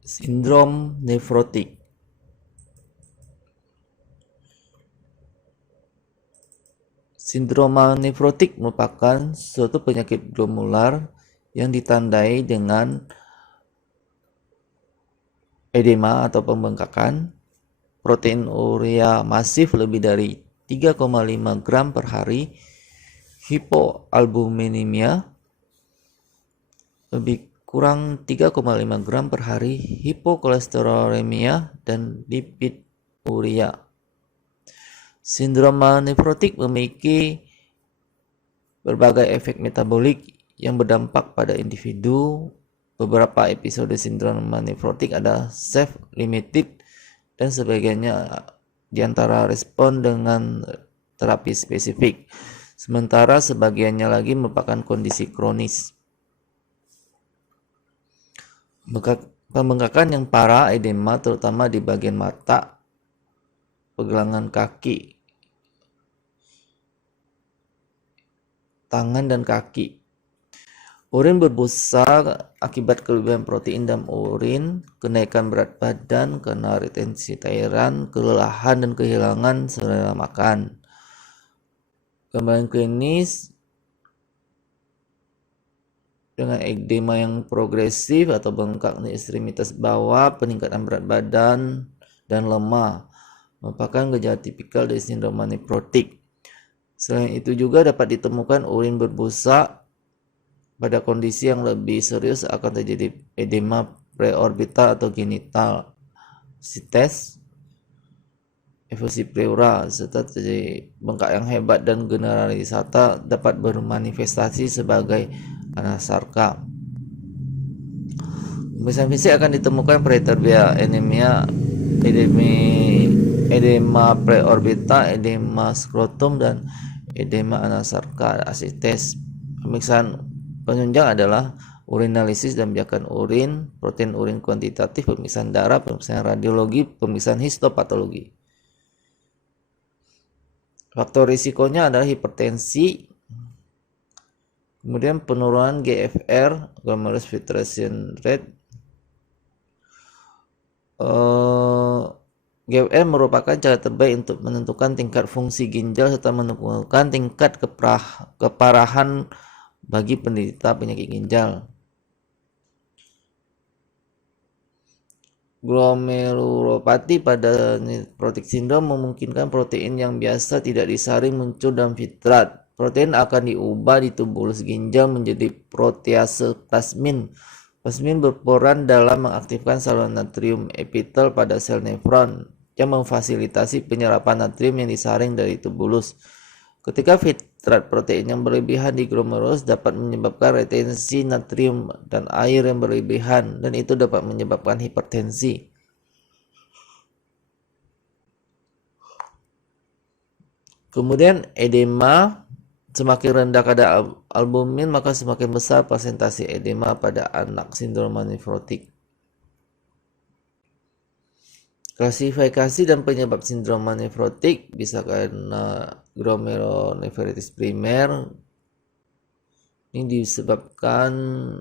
Sindrom nefrotik. Sindroma nefrotik merupakan suatu penyakit glomerular yang ditandai dengan edema atau pembengkakan, protein urea masif lebih dari 3,5 gram per hari, hipoalbuminemia lebih kurang 3,5 gram per hari, hipokolesterolemia, dan lipid urea. Sindroma nefrotik memiliki berbagai efek metabolik yang berdampak pada individu. Beberapa episode sindroma nefrotik ada self-limited dan sebagiannya diantara respon dengan terapi spesifik. Sementara sebagiannya lagi merupakan kondisi kronis. Pembengkakan yang parah, edema terutama di bagian mata, pergelangan kaki, tangan dan kaki. Urin berbusa akibat kelebihan protein dalam urin, kenaikan berat badan karena retensi cairan, kelelahan dan kehilangan selera makan. Gambaran klinis dengan edema yang progresif atau bengkak di ekstremitas bawah, peningkatan berat badan, dan lemah merupakan gejala tipikal dari sindroma nefrotik. Selain itu juga dapat ditemukan urin berbusa. Pada kondisi yang lebih serius akan terjadi edema preorbital atau genital, sites, efusi pleura, serta terjadi bengkak yang hebat dan generalisata dapat bermanifestasi sebagai anasarka. Pemeriksaan fisik akan ditemukan preterbia, anemia, edema preorbital, edema skrotum, dan edema anasarka asites. Pemeriksaan penunjang adalah urinalisis dan biakan urin, protein urin kuantitatif, pemeriksaan darah, pemeriksaan radiologi, pemeriksaan histopatologi. Faktor risikonya adalah hipertensi, kemudian penurunan GFR, glomerular filtration rate. GFR merupakan cara terbaik untuk menentukan tingkat fungsi ginjal serta menentukan tingkat keparahan bagi penderita penyakit ginjal. Glomerulopati pada nefrotik sindrom memungkinkan protein yang biasa tidak disaring muncul dalam fitrat. Protein akan diubah di tubulus ginjal menjadi protease plasmin. Plasmin berperan dalam mengaktifkan saluran natrium epitel pada sel nefron yang memfasilitasi penyerapan natrium yang disaring dari tubulus. Ketika fitrat protein yang berlebihan di glomerulus dapat menyebabkan retensi natrium dan air yang berlebihan, dan itu dapat menyebabkan hipertensi. Kemudian edema, semakin rendah kadar albumin maka semakin besar persentase edema pada anak sindroma nefrotik. Klasifikasi dan penyebab sindroma nefrotik bisa karena glomerulonefritis primer. Ini disebabkan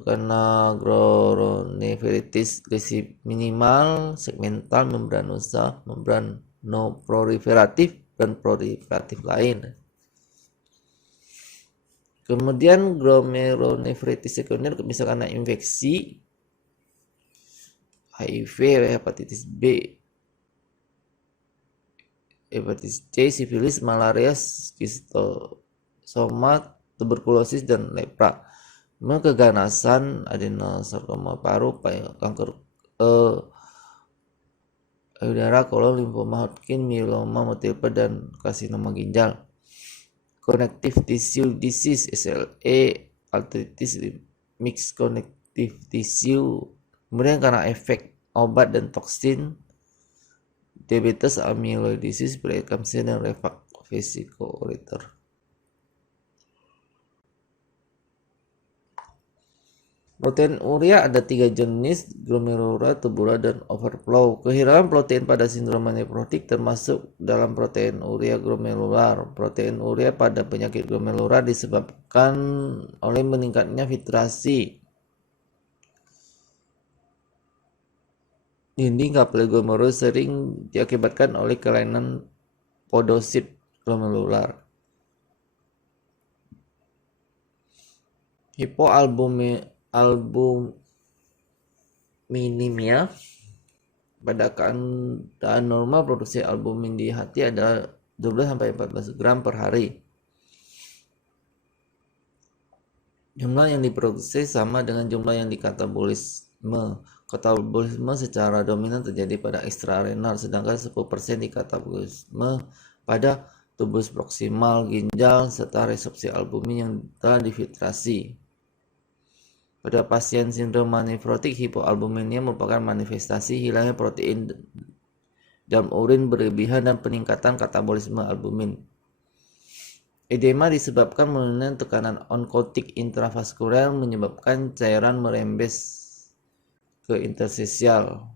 karena glomerulonefritis lesi minimal, segmental, membranosa, membranoproliferatif, dan proliferatif lain. Kemudian glomerulonefritis sekunder bisa karena infeksi, HIV, hepatitis B, hepatitis C, sifilis, malaria, skistosoma, tuberkulosis, dan lepra. Kemudian keganasan, adenosarkoma paru, kanker payudara, kolon, limfoma Hodgkin, myeloma multiple, dan karsinoma ginjal. Connective tissue disease (SLE), arthritis, mixed connective tissue. Kemudian karena efek obat dan toksin, diabetes, amyloidosis, preeklamsia, dan reflux vesicoureter. Protein urea ada 3 jenis, glomerular, tubular, dan overflow. Kehilangan protein pada sindroma nefrotik termasuk dalam protein urea glomerular. Protein urea pada penyakit glomerular disebabkan oleh meningkatnya filtrasi Ini kapil glomerulus sering diakibatkan oleh kelainan podosit glomerular. Hipoalbuminemia, pada keadaan normal produksi albumin di hati adalah 12-14 gram per hari. Jumlah yang diproduksi sama dengan jumlah yang dikatabolisme. Katabolisme secara dominan terjadi pada ekstrarenal, sedangkan 10% dikatabolisme pada tubus proksimal ginjal serta resorpsi albumin yang telah difiltrasi. Pada pasien sindrom nefrotik, hipoalbuminemia merupakan manifestasi hilangnya protein dalam urin berlebihan dan peningkatan katabolisme albumin. Edema disebabkan menurunnya tekanan onkotik intravaskuler menyebabkan cairan merembes ke interstisial.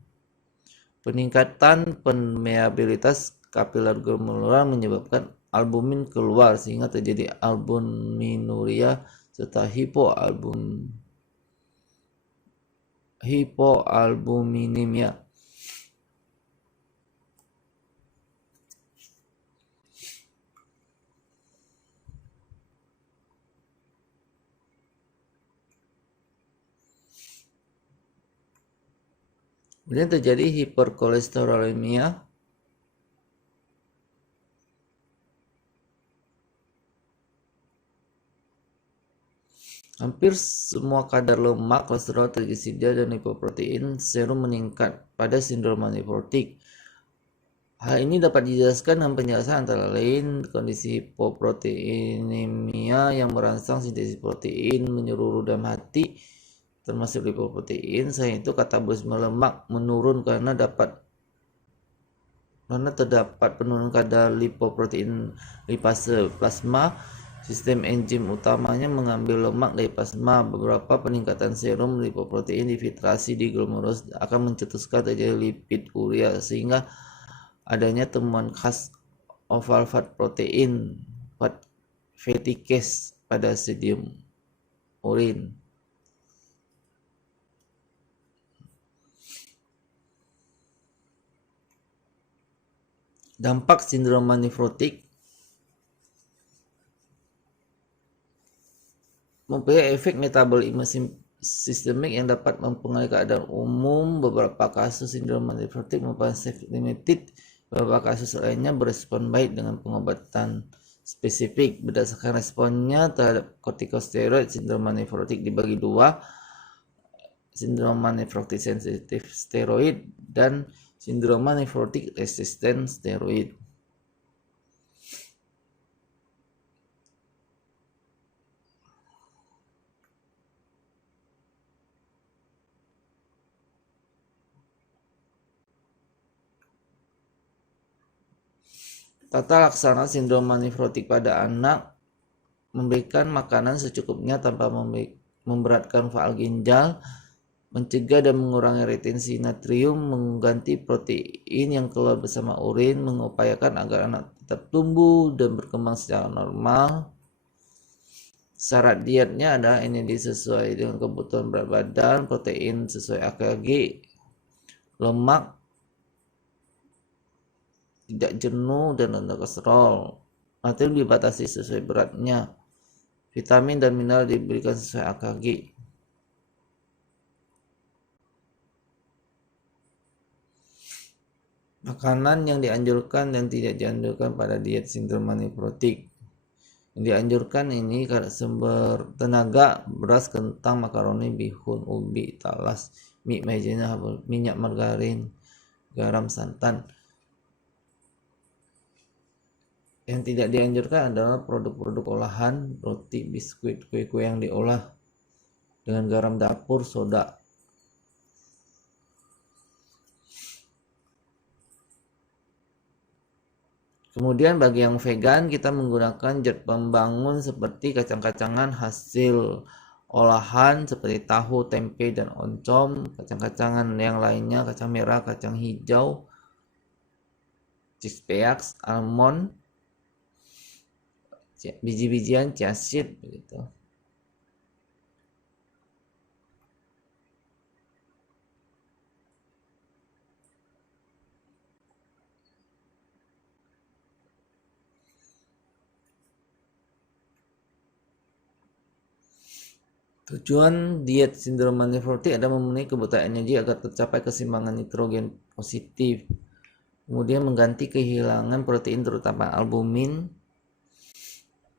Peningkatan permeabilitas kapiler glomerular menyebabkan albumin keluar sehingga terjadi albuminuria serta hipoalbuminemia. Kemudian terjadi hiperkolesterolemia. Hampir semua kadar lemak, kolesterol, trigliserida, dan lipoprotein serum meningkat pada sindrom nefrotik. Hal ini dapat dijelaskan dengan penjelasan antara lain kondisi hipoproteinemia yang merangsang sintesis protein menyeluruh dalam hati, termasuk lipoprotein. Selain itu, katabolisme lemak menurun karena terdapat penurunan kadar lipoprotein lipase plasma. Sistem enzim utamanya mengambil lemak dari plasma. Beberapa peningkatan serum lipoprotein difiltrasi di glomerulus akan mencetuskan terjadi lipid urea, sehingga adanya temuan khas oval fat protein fatty case pada sedium urin. Dampak sindrom nefrotik mempunyai efek metabolisme sistemik yang dapat mempengaruhi keadaan umum. Beberapa kasus sindrom nefrotik merupakan self-limited. Beberapa kasus lainnya berespon baik dengan pengobatan spesifik. Berdasarkan responnya terhadap kortikosteroid, sindrom nefrotik dibagi dua: sindrom nefrotik sensitif steroid dan sindrom nefrotik resisten steroid. Tata laksana sindrom nefrotik pada anak: memberikan makanan secukupnya tanpa memberatkan faal ginjal, mencegah dan mengurangi retensi natrium, mengganti protein yang keluar bersama urin, mengupayakan agar anak tetap tumbuh dan berkembang secara normal. Syarat dietnya adalah energi sesuai dengan kebutuhan berat badan, protein sesuai AKG, lemak tidak jenuh dan rendah kolesterol. Natrium dibatasi sesuai beratnya. Vitamin dan mineral diberikan sesuai AKG. Makanan yang dianjurkan dan tidak dianjurkan pada diet sindrom nefrotik. Yang dianjurkan ini karena sumber tenaga: beras, kentang, makaroni, bihun, ubi, talas, mie, maizena, minyak margarin, garam, santan. Yang tidak dianjurkan adalah produk-produk olahan, roti, biskuit, kue-kue yang diolah dengan garam dapur, soda. Kemudian bagi yang vegan, kita menggunakan zat pembangun seperti kacang-kacangan hasil olahan seperti tahu, tempe, dan oncom. Kacang-kacangan yang lainnya, kacang merah, kacang hijau, chickpeas, almond, biji-bijian, chia seed, begitu. Tujuan diet sindrom nefrotik adalah memenuhi kebutuhan energi agar tercapai keseimbangan nitrogen positif. Kemudian mengganti kehilangan protein terutama albumin.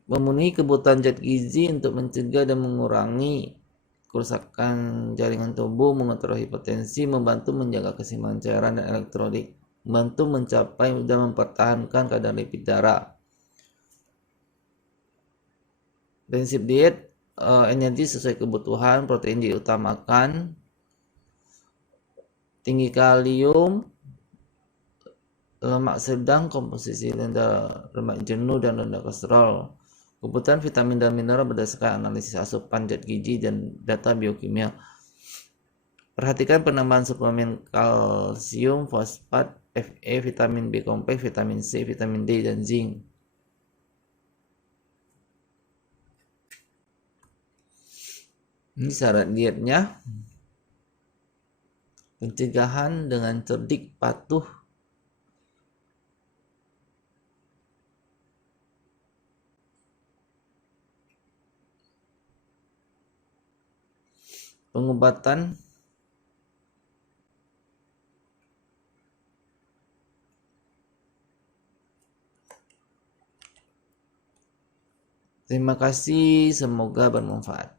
Memenuhi kebutuhan zat gizi untuk mencegah dan mengurangi kerusakan jaringan tubuh, mengontrol hipertensi, membantu menjaga keseimbangan cairan dan elektrolit, membantu mencapai dan mempertahankan kadar lipid darah. Prinsip diet, energi sesuai kebutuhan, protein diutamakan, tinggi kalium, lemak sedang, komposisi rendah lemak jenuh dan rendah kolesterol. Kebutuhan vitamin dan mineral berdasarkan analisis asupan zat gizi dan data biokimia. Perhatikan penambahan suplemen kalsium, fosfat, Fe, vitamin B kompleks, vitamin C, vitamin D, dan zinc. Ini syarat dietnya. Pencegahan dengan cerdik, patuh, pengobatan terima kasih, semoga bermanfaat.